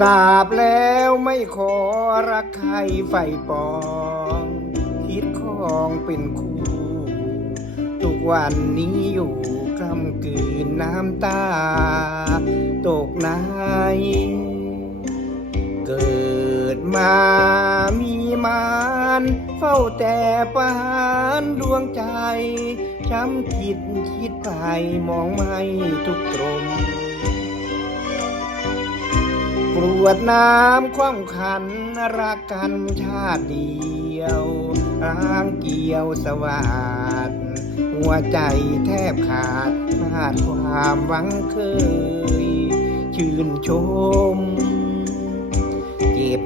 ทราบแล้วไม่ขอรักใครไฟปองคิดคองเป็นคู่ ทุกวันนี้อยู่กล้ำกืนน้ำตา ตกในเกิดมามีมานเฝ้าแต่ปานดวงใจช้ำคิดคิดไปมองไม่ทุกตรง รวดน้ำคว่ำขันรักกันชาติเดียวร้างเกี่ยวสวัสดหัวใจแทบขาดพลาดความหวังเคย ชื่นชมเก็บ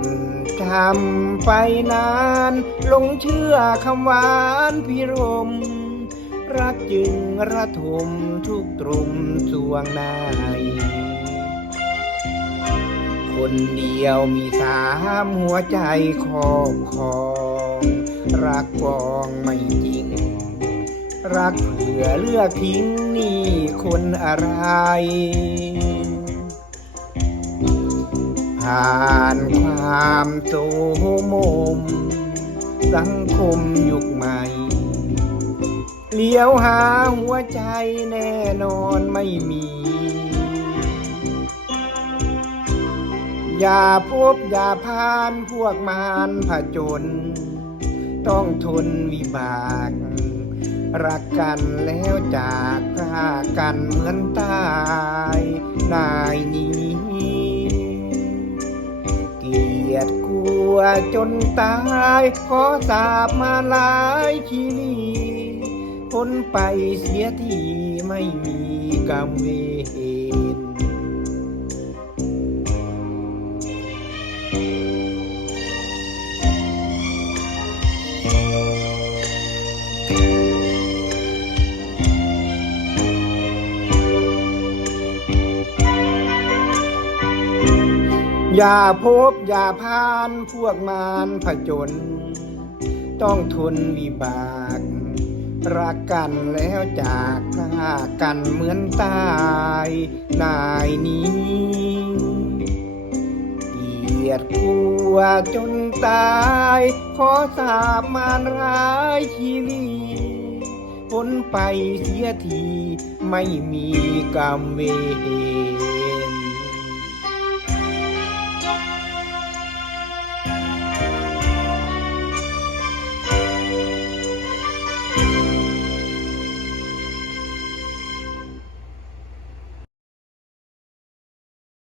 ทำไปนาน ลงเชื่อคำหวานพิรม รักจึงระทมทุกตรมสวงใน คนเดียวมีสามหัวใจครอบครอง รักปองไม่จริง รักเผื่อเลือกทิ้งนี่คนอะไรผ่านความโสมม สังคมยุคใหม่ เลี้ยวหาหัวใจแน่นอนไม่มี อย่าพบอย่าพานพวกมารผจญต้องทนวิบาก รักกันแล้วจากพากันเหมือนตายนายนี้เกลียดกลัวจนตายขอสาบมาหลายชีวีพ้นไปเสียทีไม่มีกรรมเว อย่าพบอย่าพานพวกมารผจญต้องทนวิบากรักกันแล้วจากพากันเหมือนตายนายนี้เกลียดกลัวจนตาย ขอสาบมารร้ายชีวีพ้นไปเสียทีไม่มีกรรมเวร